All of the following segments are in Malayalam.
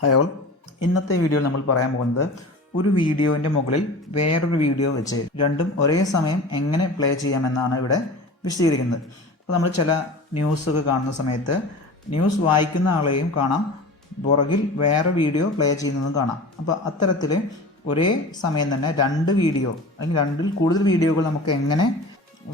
ഹായ് ഓൾ, ഇന്നത്തെ വീഡിയോയിൽ നമ്മൾ പറയാൻ പോകുന്നത് ഒരു വീഡിയോൻ്റെ മുകളിൽ വേറൊരു വീഡിയോ വെച്ച് രണ്ടും ഒരേ സമയം എങ്ങനെ പ്ലേ ചെയ്യാമെന്നാണ് ഇവിടെ വിശദീകരിക്കുന്നത്. അപ്പോൾ നമ്മൾ ചില ന്യൂസൊക്കെ കാണുന്ന സമയത്ത് ന്യൂസ് വായിക്കുന്ന ആളെയും കാണാം, പുറകിൽ വേറെ വീഡിയോ പ്ലേ ചെയ്യുന്നതും കാണാം. അപ്പോൾ അത്തരത്തിൽ ഒരേ സമയം തന്നെ രണ്ട് വീഡിയോ അല്ലെങ്കിൽ രണ്ടിൽ കൂടുതൽ വീഡിയോകൾ നമുക്ക് എങ്ങനെ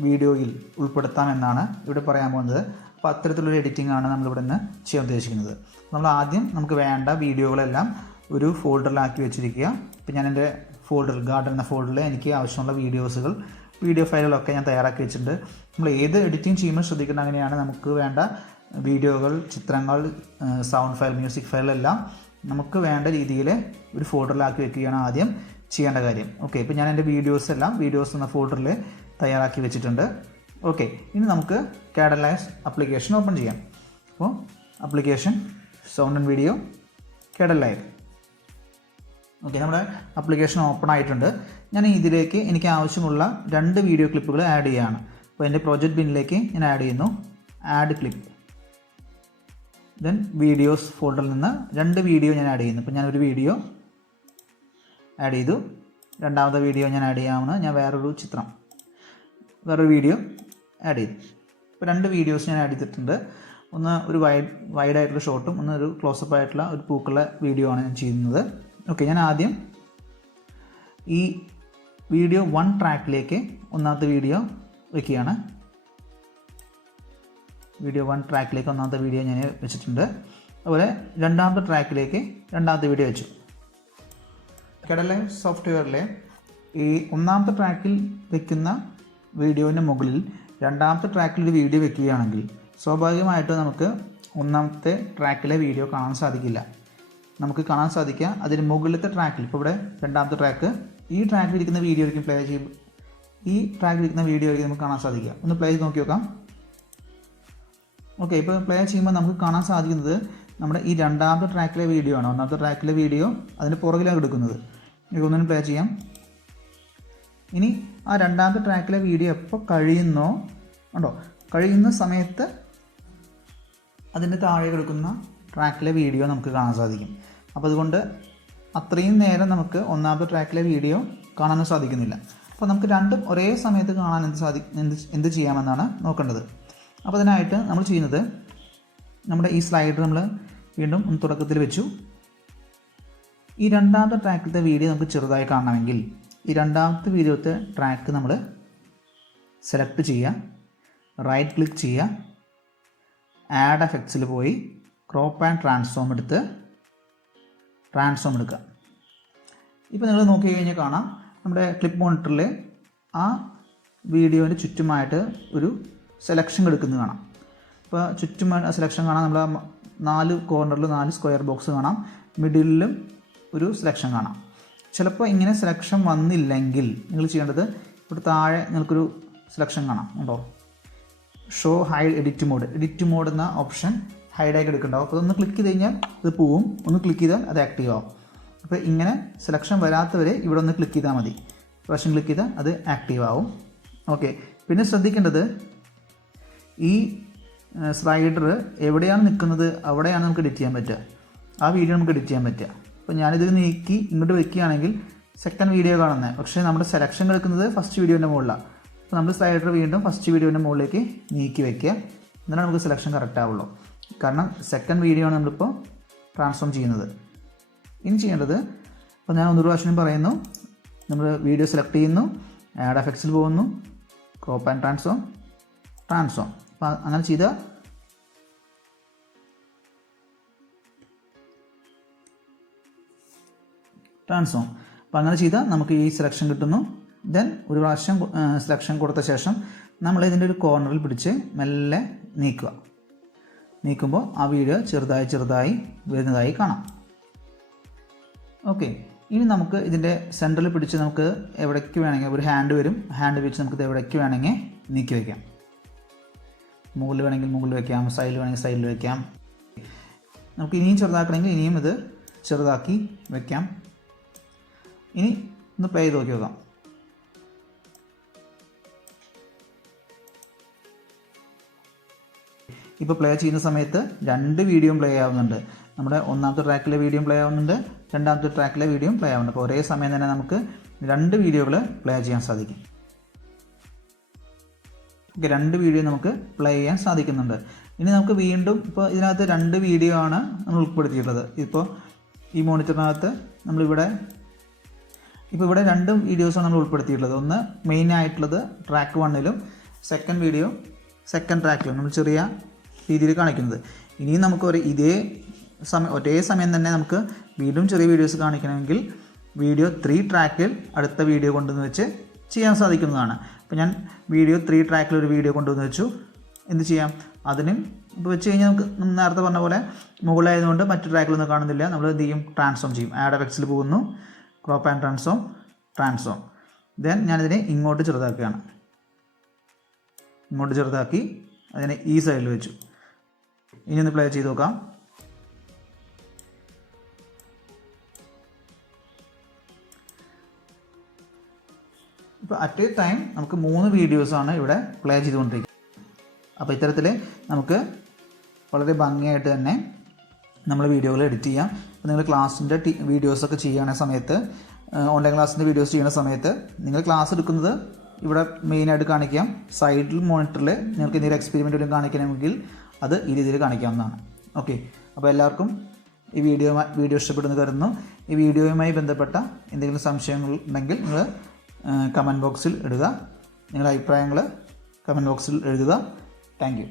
വീഡിയോയിൽ ഉൾപ്പെടുത്താമെന്നാണ് ഇവിടെ പറയാൻ പോകുന്നത്. അപ്പോൾ അത്തരത്തിലൊരു എഡിറ്റിംഗ് ആണ് നമ്മളിവിടെ നിന്ന് ചെയ്യാൻ ഉദ്ദേശിക്കുന്നത്. നമ്മൾ ആദ്യം നമുക്ക് വേണ്ട വീഡിയോകളെല്ലാം ഒരു ഫോൾഡറിലാക്കി വെച്ചിരിക്കുക. ഇപ്പം ഞാൻ എൻ്റെ ഗാർഡൻ എന്ന ഫോൾഡറിൽ എനിക്ക് ആവശ്യമുള്ള വീഡിയോ ഫയലുകളൊക്കെ ഞാൻ തയ്യാറാക്കി വെച്ചിട്ടുണ്ട്. നമ്മൾ ഏത് എഡിറ്റിംഗ് ചെയ്യുമ്പോൾ ശ്രദ്ധിക്കേണ്ട അങ്ങനെയാണ് നമുക്ക് വേണ്ട വീഡിയോകൾ, ചിത്രങ്ങൾ, സൗണ്ട് ഫയൽ, മ്യൂസിക് ഫയലെല്ലാം നമുക്ക് വേണ്ട രീതിയിൽ ഒരു ഫോൾഡറിലാക്കി വെക്കുകയാണ് ആദ്യം ചെയ്യേണ്ട കാര്യം. ഓക്കെ, ഇപ്പോൾ ഞാൻ എൻ്റെ വീഡിയോസ് എന്ന ഫോൾഡറിൽ തയ്യാറാക്കി വെച്ചിട്ടുണ്ട്. ഓക്കെ, ഇനി നമുക്ക് KDENLIVE ആപ്ലിക്കേഷൻ ഓപ്പൺ ചെയ്യാം. അപ്പോൾ application sound and video KDENLIVE. Okay, നമ്മുടെ ആപ്ലിക്കേഷൻ ഓപ്പൺ ആയിട്ടുണ്ട്. ഞാൻ ഇതിലേക്ക് എനിക്ക് ആവശ്യമുള്ള രണ്ട് വീഡിയോ ക്ലിപ്പുകൾ ആഡ് ചെയ്യുകയാണ്. അപ്പോൾ എൻ്റെ പ്രോജക്റ്റ് ബിന്നിലേക്ക് ഞാൻ ആഡ് ചെയ്യുന്നു, ആഡ് ക്ലിപ്പ്. ദെൻ വീഡിയോസ് ഫോൾഡറിൽ നിന്ന് രണ്ട് വീഡിയോ ഞാൻ ആഡ് ചെയ്യുന്നു. ഇപ്പോൾ ഞാനൊരു വീഡിയോ ആഡ് ചെയ്തു, രണ്ടാമത്തെ വീഡിയോ ഞാൻ ആഡ് ചെയ്യാവുന്ന ഞാൻ വേറൊരു വീഡിയോ ആഡ് ചെയ്തു. ഇപ്പോൾ രണ്ട് വീഡിയോസ് ഞാൻ ആഡ് ചെയ്തിട്ടുണ്ട്. ഒന്ന് ഒരു വൈഡായിട്ടുള്ള ഷോട്ടും ഒന്ന് ഒരു ക്ലോസപ്പ് ആയിട്ടുള്ള ഒരു പൂക്കളുള്ള വീഡിയോ ആണ് ഞാൻ ചെയ്യുന്നത്. ഓക്കെ, ഞാൻ ആദ്യം ഈ വീഡിയോ 1 ട്രാക്കിലേക്ക് ഒന്നാമത്തെ വീഡിയോ വയ്ക്കുകയാണ്. വീഡിയോ 1 ട്രാക്കിലേക്ക് ഒന്നാമത്തെ വീഡിയോ ഞാൻ വെച്ചിട്ടുണ്ട്. അതുപോലെ രണ്ടാമത്തെ ട്രാക്കിലേക്ക് രണ്ടാമത്തെ വീഡിയോ വെച്ചു. KDENLIVE സോഫ്റ്റ്വെയറിലെ ഈ ഒന്നാമത്തെ ട്രാക്കിൽ വയ്ക്കുന്ന വീഡിയോൻ്റെ മുകളിൽ രണ്ടാമത്തെ ട്രാക്കിൽ ഒരു വീഡിയോ വെക്കുകയാണെങ്കിൽ സ്വാഭാവികമായിട്ടും നമുക്ക് ഒന്നാമത്തെ ട്രാക്കിലെ വീഡിയോ കാണാൻ സാധിക്കില്ല. നമുക്ക് കാണാൻ സാധിക്കുക അതിന് മുകളിലത്തെ ട്രാക്കിൽ. ഇപ്പോൾ ഇവിടെ രണ്ടാമത്തെ ട്രാക്ക്, ഈ ട്രാക്കിലിരിക്കുന്ന വീഡിയോ ആയിരിക്കും പ്ലേ ചെയ്യുമ്പോൾ ഈ ട്രാക്കിലിരിക്കുന്ന വീഡിയോ ആയിരിക്കും നമുക്ക് കാണാൻ സാധിക്കുക. ഒന്ന് പ്ലേ ചെയ്ത് നോക്കി നോക്കാം. ഓക്കെ, ഇപ്പോൾ പ്ലേ ചെയ്യുമ്പോൾ നമുക്ക് കാണാൻ സാധിക്കുന്നത് നമ്മുടെ ഈ രണ്ടാമത്തെ ട്രാക്കിലെ വീഡിയോ ആണ്. ഒന്നാമത്തെ ട്രാക്കിലെ വീഡിയോ അതിന് പുറകിലാണ് എടുക്കുന്നത്. ഒന്നിനും പ്ലേ ചെയ്യാം. ഇനി ആ രണ്ടാമത്തെ ട്രാക്കിലെ വീഡിയോ എപ്പോൾ കഴിയുന്ന സമയത്ത് അതിൻ്റെ താഴെ കിടക്കുന്ന ട്രാക്കിലെ വീഡിയോ നമുക്ക് കാണാൻ സാധിക്കും. അപ്പോൾ അതുകൊണ്ട് അത്രയും നേരം നമുക്ക് ഒന്നാമത്തെ ട്രാക്കിലെ വീഡിയോ കാണാനും സാധിക്കുന്നില്ല. അപ്പോൾ നമുക്ക് രണ്ടും ഒരേ സമയത്ത് കാണാൻ എന്ത് ചെയ്യാമെന്നാണ് നോക്കേണ്ടത്. അപ്പോൾ അതിനായിട്ട് നമ്മൾ ചെയ്യുന്നത്, നമ്മുടെ ഈ സ്ലൈഡർ നമ്മൾ വീണ്ടും തുടക്കത്തിൽ വെച്ചു. ഈ രണ്ടാമത്തെ ട്രാക്കിലത്തെ വീഡിയോ നമുക്ക് ചെറുതായി കാണണമെങ്കിൽ ഈ രണ്ടാമത്തെ വീഡിയോത്തെ ട്രാക്ക് നമ്മൾ സെലക്ട് ചെയ്യുക, റൈറ്റ് ക്ലിക്ക് ചെയ്യുക, ആഡ് എഫക്ട്സിൽ പോയി ക്രോപ്പ് ആൻഡ് ട്രാൻസ്ഫോം എടുക്കുക. ഇപ്പോൾ നിങ്ങൾ നോക്കി കഴിഞ്ഞാൽ കാണാം, നമ്മുടെ ക്ലിപ്പ് മോണിറ്ററിൽ ആ വീഡിയോൻ്റെ ചുറ്റുമായിട്ട് ഒരു സെലക്ഷൻ എടുക്കുന്നത് കാണാം. ഇപ്പോൾ ചുറ്റുമായിട്ട് സെലക്ഷൻ കാണാം. നമ്മൾ 4 കോർണറിൽ 4 സ്ക്വയർ ബോക്സ് കാണാം, മിഡിലും ഒരു സെലക്ഷൻ കാണാം. ചിലപ്പോൾ ഇങ്ങനെ സെലക്ഷൻ വന്നില്ലെങ്കിൽ നിങ്ങൾ ചെയ്യേണ്ടത്, ഇവിടെ താഴെ നിങ്ങൾക്കൊരു സെലക്ഷൻ കാണാം, ഉണ്ടോ? ഷോ ഹൈഡ് എഡിറ്റ് മോഡ് എന്ന ഓപ്ഷൻ ഹൈഡാക്കി എടുക്കുന്നുണ്ടാവും. അപ്പോൾ അതൊന്ന് ക്ലിക്ക് ചെയ്ത് കഴിഞ്ഞാൽ ഇത് പോവും, ഒന്ന് ക്ലിക്ക് ചെയ്താൽ അത് ആക്റ്റീവ് ആവും. അപ്പോൾ ഇങ്ങനെ സെലക്ഷൻ വരാത്തവരെ ഇവിടെ ഒന്ന് ക്ലിക്ക് ചെയ്താൽ മതി. പ്രാവശ്യം ക്ലിക്ക് ചെയ്താൽ അത് ആക്റ്റീവ് ആവും. ഓക്കെ, പിന്നെ ശ്രദ്ധിക്കേണ്ടത്, ഈ സ്ലൈഡർ എവിടെയാണ് നിൽക്കുന്നത് അവിടെയാണ് നമുക്ക് എഡിറ്റ് ചെയ്യാൻ പറ്റുക. ആ വീഡിയോ നമുക്ക് എഡിറ്റ് ചെയ്യാൻ പറ്റുക. അപ്പോൾ ഞാനിത് നീക്കി ഇങ്ങോട്ട് വെക്കുകയാണെങ്കിൽ സെക്കൻഡ് വീഡിയോ കാണുന്നത്, പക്ഷേ നമ്മുടെ സെലക്ഷൻ എടുക്കുന്നത് ഫസ്റ്റ് വീഡിയോൻ്റെ മുകളിലാണ്. അപ്പോൾ നമ്മൾ സ്ലൈഡർ വീണ്ടും ഫസ്റ്റ് വീഡിയോൻ്റെ മുകളിലേക്ക് നീക്കി വെക്കുക. എന്നാലും നമുക്ക് സെലക്ഷൻ കറക്റ്റ് ആവുള്ളൂ. കാരണം സെക്കൻഡ് വീഡിയോ ആണ് നമ്മളിപ്പോൾ ട്രാൻസ്ഫോം ചെയ്യുന്നത്. ഇനി ചെയ്യേണ്ടത്, അപ്പോൾ ഞാൻ ഒന്നൊരു പ്രാവശ്യം പറയുന്നു, നമ്മൾ വീഡിയോ സെലക്ട് ചെയ്യുന്നു, ആഡ് എഫക്ട്സിൽ പോകുന്നു, ക്രോപ്പ് ആൻഡ് ട്രാൻസ്ഫോം. അപ്പോൾ അങ്ങനെ ചെയ്താൽ അപ്പോൾ അങ്ങനെ ചെയ്താൽ നമുക്ക് ഈ സെലക്ഷൻ കിട്ടുന്നു. ദെൻ ഒരു പ്രാവശ്യം സെലക്ഷൻ കൊടുത്ത ശേഷം നമ്മൾ ഇതിൻ്റെ ഒരു കോർണറിൽ പിടിച്ച് മെല്ലെ നീക്കുമ്പോൾ ആ വീഡിയോ ചെറുതായി വരുന്നതായി കാണാം. ഓക്കെ, ഇനി നമുക്ക് ഇതിൻ്റെ സെൻറ്ററിൽ പിടിച്ച് നമുക്ക് എവിടേക്ക് വേണമെങ്കിൽ ഒരു ഹാൻഡ് വരും, ഹാൻഡ് വെച്ച് നമുക്കിത് എവിടേക്ക് വേണമെങ്കിൽ നീക്കി വയ്ക്കാം. മുകളിൽ വേണമെങ്കിൽ മുകളിൽ വയ്ക്കാം, സൈഡിൽ വേണമെങ്കിൽ സൈഡിൽ വയ്ക്കാം. നമുക്ക് ഇനിയും ചെറുതാക്കണമെങ്കിൽ ഇനിയും ഇത് ചെറുതാക്കി വയ്ക്കാം. ഇനി ഒന്ന് പ്ലേ ചെയ്ത് നോക്കി നോക്കാം. ഇപ്പോൾ പ്ലേ ചെയ്യുന്ന സമയത്ത് രണ്ട് വീഡിയോയും പ്ലേ ആവുന്നുണ്ട്. നമ്മുടെ ഒന്നാമത്തെ ട്രാക്കിലെ വീഡിയോ പ്ലേ ആവുന്നുണ്ട്, രണ്ടാമത്തെ ട്രാക്കിലെ വീഡിയോ പ്ലേ ആവുന്നുണ്ട്. അപ്പോൾ ഒരേ സമയം തന്നെ നമുക്ക് 2 വീഡിയോകൾ പ്ലേ ചെയ്യാൻ സാധിക്കും. ഓക്കെ, 2 വീഡിയോ നമുക്ക് പ്ലേ ചെയ്യാൻ സാധിക്കുന്നുണ്ട്. ഇനി നമുക്ക് വീണ്ടും ഇപ്പോൾ ഇതിനകത്ത് 2 വീഡിയോ ആണ് നമ്മൾ ഉൾപ്പെടുത്തിയിട്ടുള്ളത്. ഇപ്പോൾ ഈ മോണിറ്ററിനകത്ത് നമ്മളിവിടെ ഇവിടെ 2 വീഡിയോസാണ് നമ്മൾ ഉൾപ്പെടുത്തിയിട്ടുള്ളത്. ഒന്ന് മെയിൻ ആയിട്ടുള്ളത് ട്രാക്ക് 1ലും സെക്കൻഡ് വീഡിയോ സെക്കൻഡ് ട്രാക്കിലും നമ്മൾ ചെറിയ രീതിയിൽ കാണിക്കുന്നത്. ഇനിയും നമുക്ക് ഒരേ സമയം തന്നെ നമുക്ക് വീണ്ടും ചെറിയ വീഡിയോസ് കാണിക്കണമെങ്കിൽ വീഡിയോ 3 ട്രാക്കിൽ അടുത്ത വീഡിയോ കൊണ്ടുവന്ന് വെച്ച് ചെയ്യാൻ സാധിക്കുന്നതാണ്. അപ്പോൾ ഞാൻ വീഡിയോ 3 ട്രാക്കിൽ ഒരു വീഡിയോ കൊണ്ടുവന്ന് വെച്ചു. എന്ത് ചെയ്യാം, അതിനും ഇപ്പോൾ വെച്ച് കഴിഞ്ഞാൽ നമുക്ക് നേരത്തെ പറഞ്ഞ പോലെ മുകളിലായതുകൊണ്ട് മറ്റു ട്രാക്കിലൊന്നും കാണുന്നില്ല. നമ്മൾ എന്ത് ചെയ്യും, ട്രാൻസ്ഫോം ചെയ്യും. ആഡ് എഫക്ട്സിൽ പോകുന്നു, ക്രോപ്പ് ആൻഡ് ട്രാൻസ്ഫോം. ദെൻ ഞാനിതിനെ ഇങ്ങോട്ട് ചെറുതാക്കുകയാണ്. ഇങ്ങോട്ട് ചെറുതാക്കി അതിനെ ഈ സൈഡിൽ വെച്ചു. ഇനി ഒന്ന് പ്ലേ ചെയ്ത് നോക്കാം. ഇപ്പോൾ അറ്റ് എ ടൈം നമുക്ക് 3 വീഡിയോസാണ് ഇവിടെ പ്ലേ ചെയ്തുകൊണ്ടിരിക്കുന്നത്. അപ്പോൾ ഇത്തരത്തിൽ നമുക്ക് വളരെ ഭംഗിയായിട്ട് തന്നെ നമ്മൾ വീഡിയോകൾ എഡിറ്റ് ചെയ്യാം. അപ്പോൾ നിങ്ങൾ ക്ലാസ്സിൻ്റെ വീഡിയോസൊക്കെ ചെയ്യുന്ന സമയത്ത്, ഓൺലൈൻ ക്ലാസ്സിൻ്റെ വീഡിയോസ് ചെയ്യുന്ന സമയത്ത് നിങ്ങൾ ക്ലാസ് എടുക്കുന്നത് ഇവിടെ മെയിനായിട്ട് കാണിക്കാം. സൈഡിൽ മോണിറ്ററിൽ നിങ്ങൾക്ക് എന്തെങ്കിലും എക്സ്പെരിമെൻ്റ് വല്ലതും കാണിക്കണമെങ്കിൽ അത് ഈ രീതിയിൽ കാണിക്കാവുന്നതാണ്. ഓക്കെ, അപ്പോൾ എല്ലാവർക്കും ഈ വീഡിയോ ഇഷ്ടപ്പെടുന്നു കരുതുന്നു. ഈ വീഡിയോയുമായി ബന്ധപ്പെട്ട എന്തെങ്കിലും സംശയങ്ങൾ ഉണ്ടെങ്കിൽ നിങ്ങൾ കമൻറ്റ് ബോക്സിൽ ഇടുക. നിങ്ങളുടെ അഭിപ്രായങ്ങൾ കമൻറ്റ് ബോക്സിൽ എഴുതുക. Thank you.